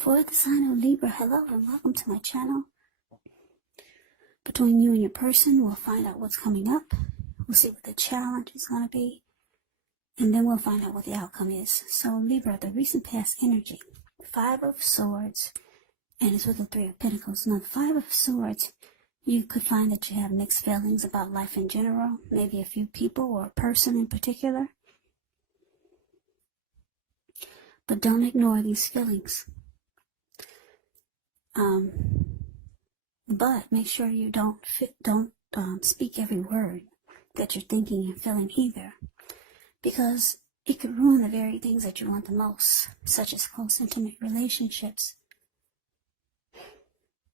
For the sign of Libra, hello and welcome to my channel. Between you and your person, we'll find out what's coming up. We'll see what the challenge is going to be. And then we'll find out what the outcome is. So Libra, the recent past energy. 5 of Swords. And it's with the 3 of Pentacles. Now, the 5 of Swords, you could find that you have mixed feelings about life in general. Maybe a few people or a person in particular. But don't ignore these feelings. But make sure you don't speak every word that you're thinking and feeling either, because it could ruin the very things that you want the most, such as close, intimate relationships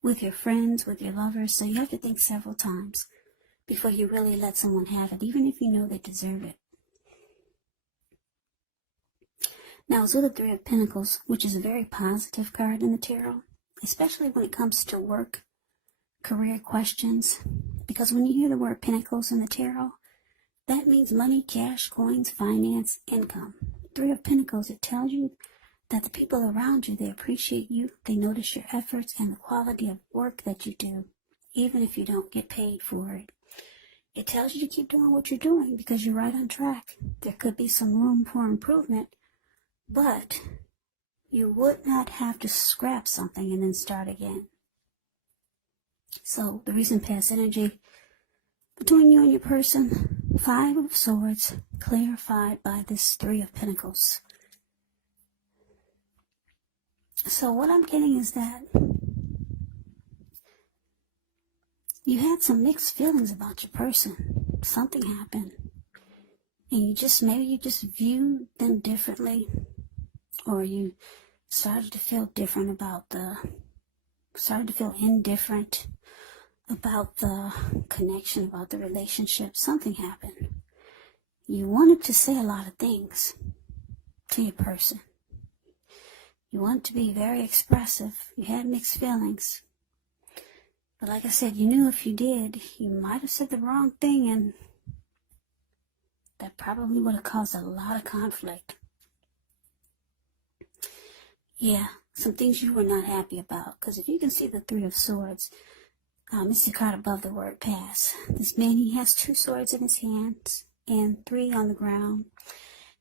with your friends, with your lovers. So you have to think several times before you really let someone have it, even if you know they deserve it. Now, it's with the 3 of Pentacles, which is a very positive card in the tarot, especially when it comes to work, career questions, because when you hear the word Pentacles in the tarot, that means money, cash, coins, finance, income. 3 of Pentacles, it tells you that the people around you, they appreciate you, they notice your efforts and the quality of work that you do, even if you don't get paid for it. It tells you to keep doing what you're doing because you're right on track. There could be some room for improvement, but you would not have to scrap something and then start again. So the recent past energy between you and your person, 5 of Swords, clarified by this 3 of Pentacles. So what I'm getting is that you had some mixed feelings about your person. Something happened. And maybe you just viewed them differently. Or you started to feel indifferent about the connection, about the relationship. Something happened. You wanted to say a lot of things to your person. You wanted to be very expressive. You had mixed feelings. But like I said, you knew if you did, you might have said the wrong thing, and that probably would have caused a lot of conflict. Yeah, some things you were not happy about. Because if you can see the 3 of Swords, it's the card above the word pass. This man, he has 2 swords in his hands and 3 on the ground.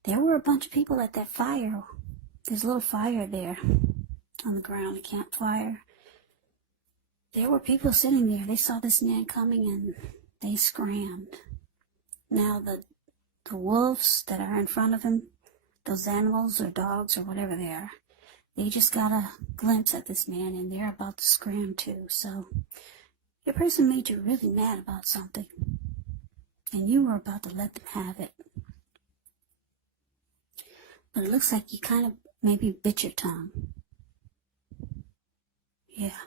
There were a bunch of people at that fire. There's a little fire there on the ground, a campfire. There were people sitting there. They saw this man coming and they scrammed. Now the wolves that are in front of him, those animals or dogs or whatever they are, they just got a glimpse at this man and they're about to scram too. So your person made you really mad about something, and you were about to let them have it. But it looks like you kind of maybe bit your tongue. Yeah.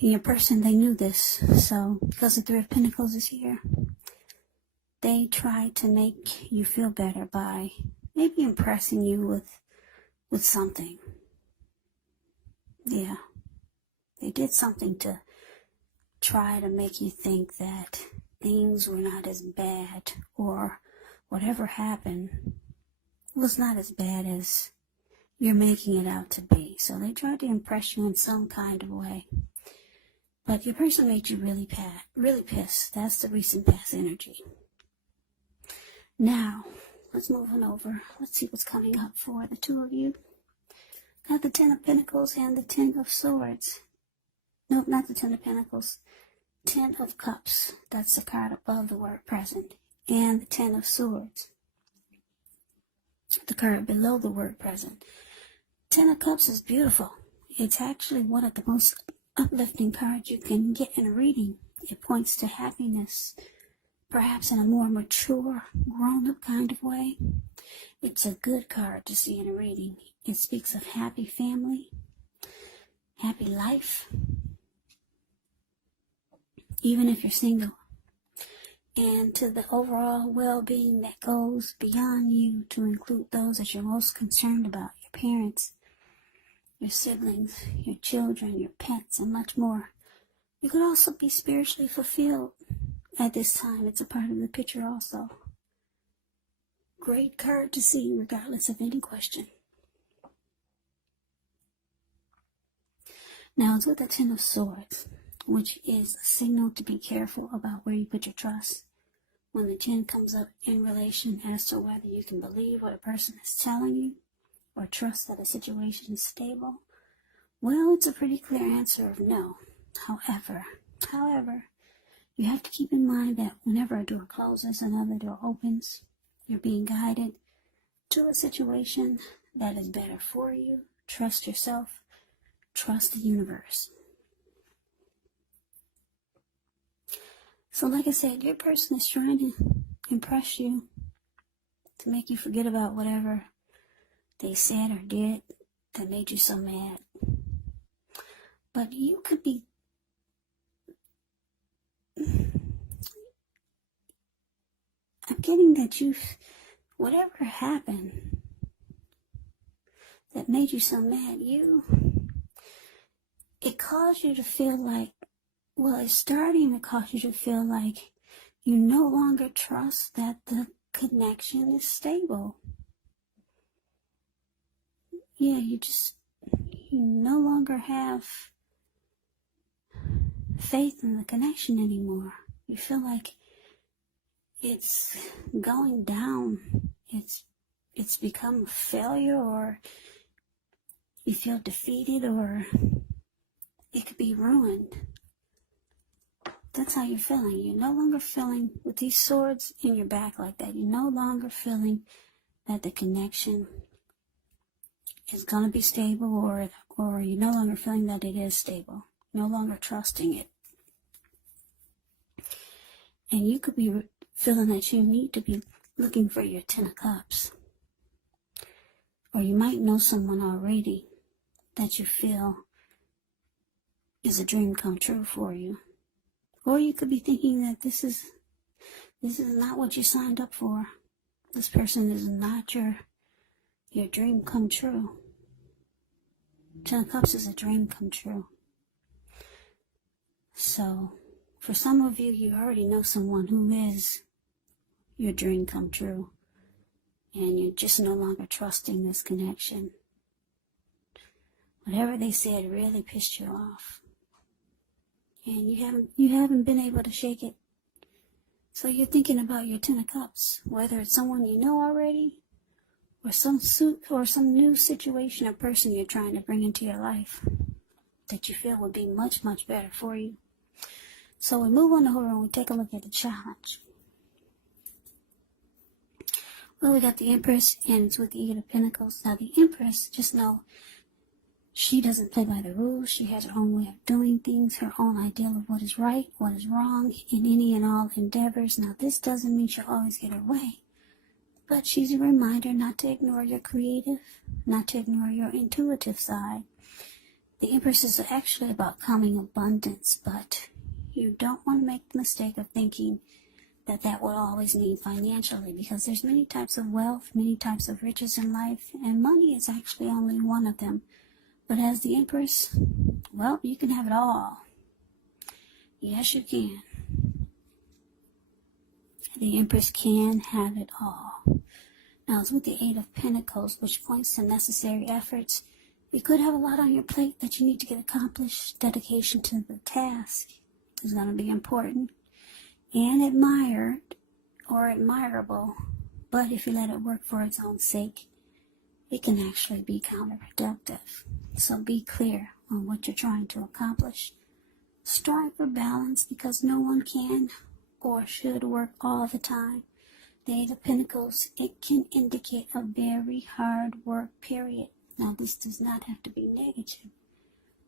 Your person, they knew this. So because the 3 of Pentacles is here, they tried to make you feel better by maybe impressing you with something. Yeah. They did something to try to make you think that things were not as bad, or whatever happened was not as bad as you're making it out to be. So they tried to impress you in some kind of way. But your person made you really pissed. That's the recent past energy. Now, let's move on over. Let's see what's coming up for the 2 of you. Got the 10 of Pentacles and the 10 of Swords. Nope, not the 10 of Pentacles. 10 of Cups. That's the card above the word present. And the 10 of Swords. The card below the word present. 10 of Cups is beautiful. It's actually one of the most uplifting cards you can get in a reading. It points to happiness, perhaps in a more mature, grown-up kind of way. It's a good card to see in a reading. It speaks of happy family, happy life, even if you're single, and to the overall well-being that goes beyond you to include those that you're most concerned about, your parents, your siblings, your children, your pets, and much more. You could also be spiritually fulfilled at this time. It's a part of the picture also. Great card to see regardless of any question. Now, it's with the Ten of Swords, which is a signal to be careful about where you put your trust. When the 10 comes up in relation as to whether you can believe what a person is telling you or trust that a situation is stable, well, it's a pretty clear answer of no. However, you have to keep in mind that whenever a door closes, another door opens. You're being guided to a situation that is better for you. Trust yourself. Trust the universe. So like I said, your person is trying to impress you, to make you forget about whatever they said or did that made you so mad. But you could be I'm getting that whatever happened that made you so mad, it caused you to feel like, well, it's starting to cause you to feel like you no longer trust that the connection is stable. Yeah, you no longer have faith in the connection anymore. You feel like it's going down. It's become a failure, or you feel defeated, or it could be ruined. That's how you're feeling. You're no longer feeling with these swords in your back like that. You're no longer feeling that the connection is going to be stable, or you're no longer feeling that it is stable. No longer trusting it. And you could be feeling that you need to be looking for your 10 of Cups. Or you might know someone already that you feel is a dream come true for you. Or you could be thinking that this is not what you signed up for. This person is not your dream come true. 10 of Cups is a dream come true. So, for some of you, you already know someone who is your dream come true. And you're just no longer trusting this connection. Whatever they said really pissed you off. And you haven't been able to shake it. So you're thinking about your 10 of Cups, whether it's someone you know already, or some new situation or person you're trying to bring into your life that you feel would be much, much better for you. So we move on to Horror and we take a look at the challenge. Well, we got the Empress, and it's with the 8 of Pentacles. Now, the Empress, just know, she doesn't play by the rules. She has her own way of doing things, her own ideal of what is right, what is wrong in any and all endeavors. Now, this doesn't mean she'll always get her way, but she's a reminder not to ignore your creative, not to ignore your intuitive side. The Empress is actually about coming abundance, but you don't want to make the mistake of thinking that will always mean financially, because there's many types of wealth, many types of riches in life, and money is actually only one of them. But as the Empress, well, you can have it all. Yes, you can. The Empress can have it all. Now, it's with the 8 of Pentacles, which points to necessary efforts. You could have a lot on your plate that you need to get accomplished. Dedication to the task is going to be important and admired or admirable. But if you let it work for its own sake, it can actually be counterproductive. So be clear on what you're trying to accomplish. Strive for balance, because no one can or should work all the time. The 8 of Pentacles, it can indicate a very hard work period. Now, this does not have to be negative,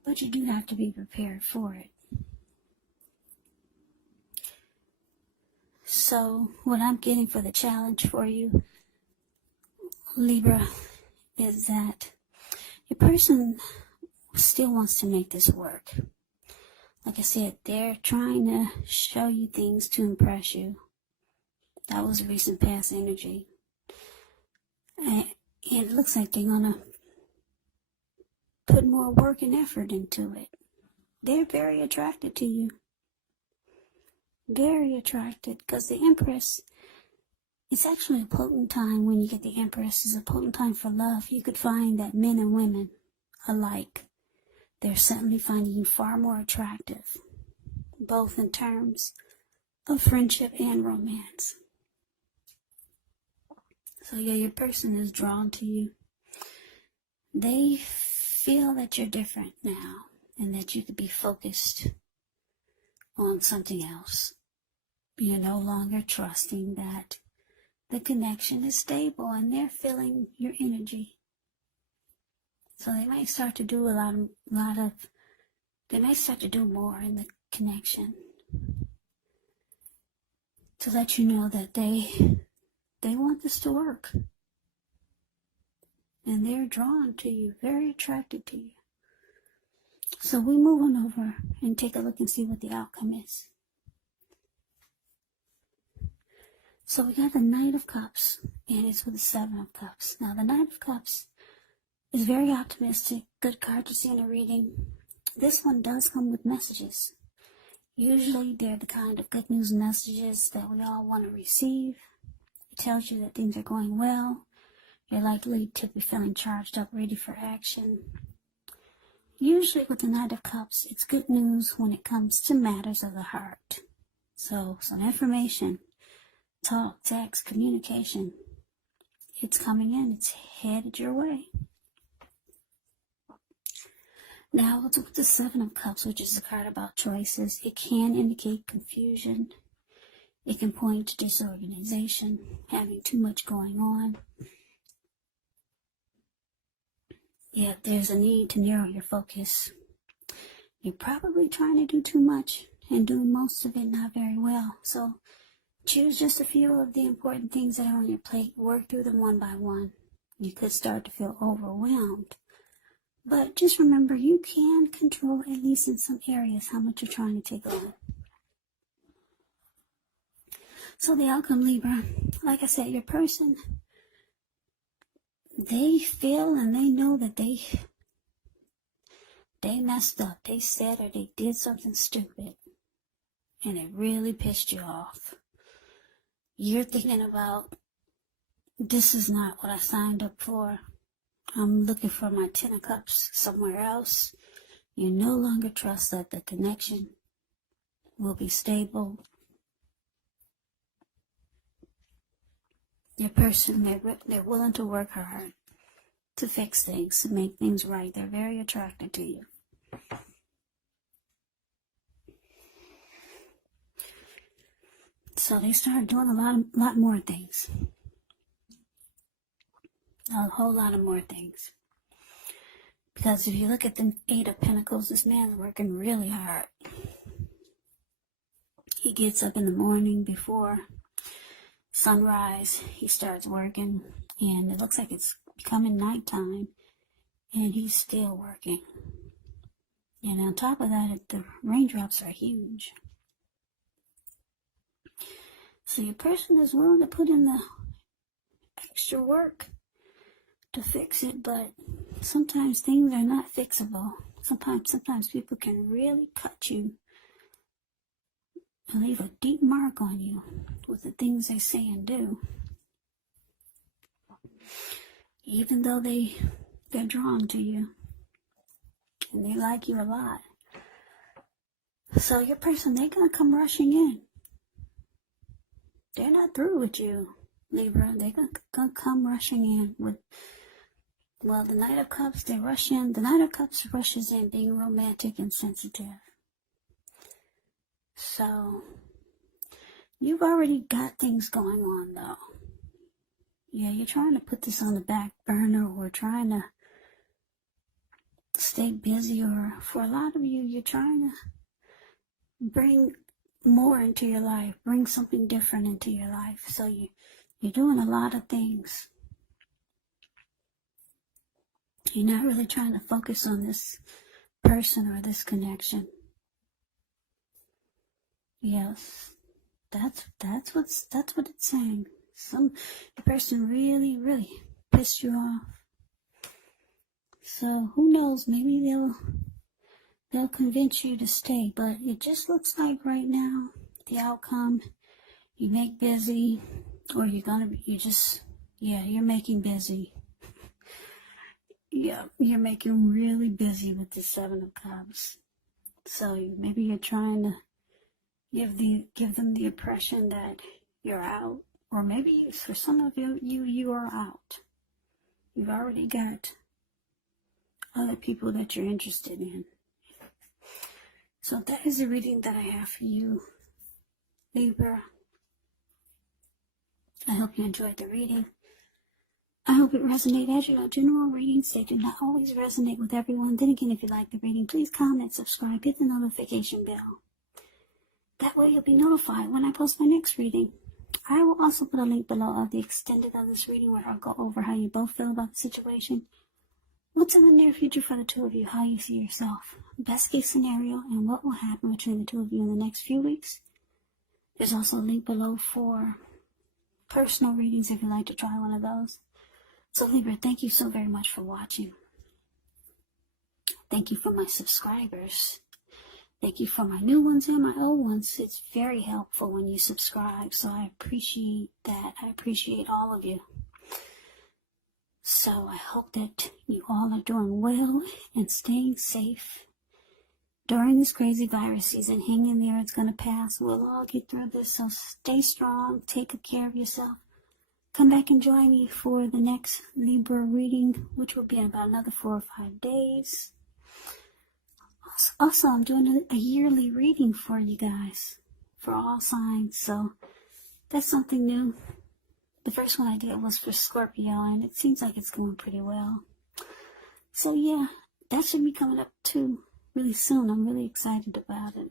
but you do have to be prepared for it. So, what I'm getting for the challenge for you, Libra, is that your person still wants to make this work. Like I said, they're trying to show you things to impress you. That was recent past energy. And it looks like they're going to put more work and effort into it. They're very attracted to you. Very attracted, because the Empress, it's actually a potent time. When you get the Empress, it's a potent time for love. You could find that men and women alike they're suddenly finding you far more attractive, both in terms of friendship and romance. So yeah, your person is drawn to you. They feel that you're different now and that you could be focused on something else. You're no longer trusting that the connection is stable, and they're feeling your energy. So they might start to do they might start to do more in the connection to let you know that they want this to work. And they're drawn to you, very attracted to you. So we move on over and take a look and see what the outcome is. So we got the Knight of Cups, and it's with the Seven of Cups. Now the Knight of Cups is very optimistic, good card to see in a reading. This one does come with messages. Usually they're the kind of good news messages that we all want to receive. It tells you that things are going well. You're likely to be feeling charged up, ready for action. Usually with the Knight of Cups, it's good news when it comes to matters of the heart. So some information, talk, text, communication, it's coming in, it's headed your way. Now, with the Seven of Cups, which is a card about choices, it can indicate confusion. It can point to disorganization, having too much going on. Yeah, there's a need to narrow your focus. You're probably trying to do too much and doing most of it not very well. So choose just a few of the important things that are on your plate. Work through them one by one. You could start to feel overwhelmed. But just remember, you can control, at least in some areas, how much you're trying to take on. So the outcome, Libra, like I said, your person, they feel and they know that they messed up. They said or they did something stupid, and it really pissed you off. You're thinking about, this is not what I signed up for. I'm looking for my Ten of Cups somewhere else. You no longer trust that the connection will be stable. Your person, they're willing to work hard to fix things, to make things right. They're very attracted to you. So they start doing a lot more things. A whole lot of more things. Because if you look at the Eight of Pentacles, this man's working really hard. He gets up in the morning before sunrise. He starts working, and it looks like it's becoming nighttime, and he's still working. And on top of that, the raindrops are huge. So your person is willing to put in the extra work to fix it, but sometimes things are not fixable. Sometimes people can really cut you and leave a deep mark on you with the things they say and do. Even though they're drawn to you and they like you a lot. So your person, they're going to come rushing in. They're not through with you, Libra. They're going to come rushing in with, well, the Knight of Cups, they rush in. The Knight of Cups rushes in being romantic and sensitive. So, you've already got things going on, though. Yeah, you're trying to put this on the back burner, or trying to stay busy, or for a lot of you, you're trying to bring more into your life, bring something different into your life. So you're doing a lot of things. You're not really trying to focus on this person or this connection. Yes, that's what it's saying. The person really pissed you off. So who knows? Maybe they'll convince you to stay. But it just looks like right now the outcome, you make busy, or you're making busy. Yeah, you're making really busy with the Seven of Cups. So maybe you're trying to give them the impression that you're out, or maybe for some of you are out. You've already got other people that you're interested in. So that is the reading that I have for you, Libra. I hope you enjoyed the reading. I hope it resonated. As you know, general readings, they do not always resonate with everyone. Then again, if you like the reading, please comment, subscribe, hit the notification bell. That way you'll be notified when I post my next reading. I will also put a link below of the extended of this reading where I'll go over how you both feel about the situation. What's in the near future for the two of you, how you see yourself, best case scenario, and what will happen between the two of you in the next few weeks. There's also a link below for personal readings if you'd like to try one of those. So Libra, thank you so very much for watching. Thank you for my subscribers. Thank you for my new ones and my old ones. It's very helpful when you subscribe, so I appreciate that. I appreciate all of you. So I hope that you all are doing well and staying safe during this crazy virus season. Hang in there. It's going to pass. We'll all get through this, so stay strong. Take good care of yourself. Come back and join me for the next Libra reading, which will be in about another 4 or 5 days. Also, I'm doing a yearly reading for you guys, for all signs, so that's something new. The first one I did was for Scorpio, and it seems like it's going pretty well. So yeah, that should be coming up too really soon. I'm really excited about it.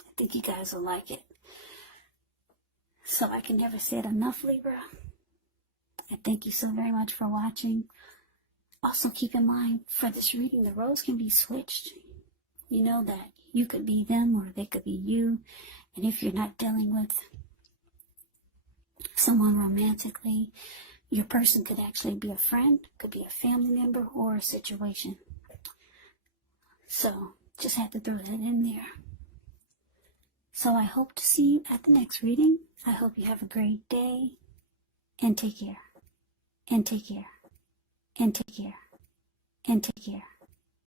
I think you guys will like it. So I can never say it enough, Libra. And thank you so very much for watching. Also keep in mind, for this reading, the roles can be switched. You know that you could be them or they could be you. And if you're not dealing with someone romantically, your person could actually be a friend, could be a family member, or a situation. So just had to throw that in there. So I hope to see you at the next reading. I hope you have a great day, and take care, and take care, and take care, and take care.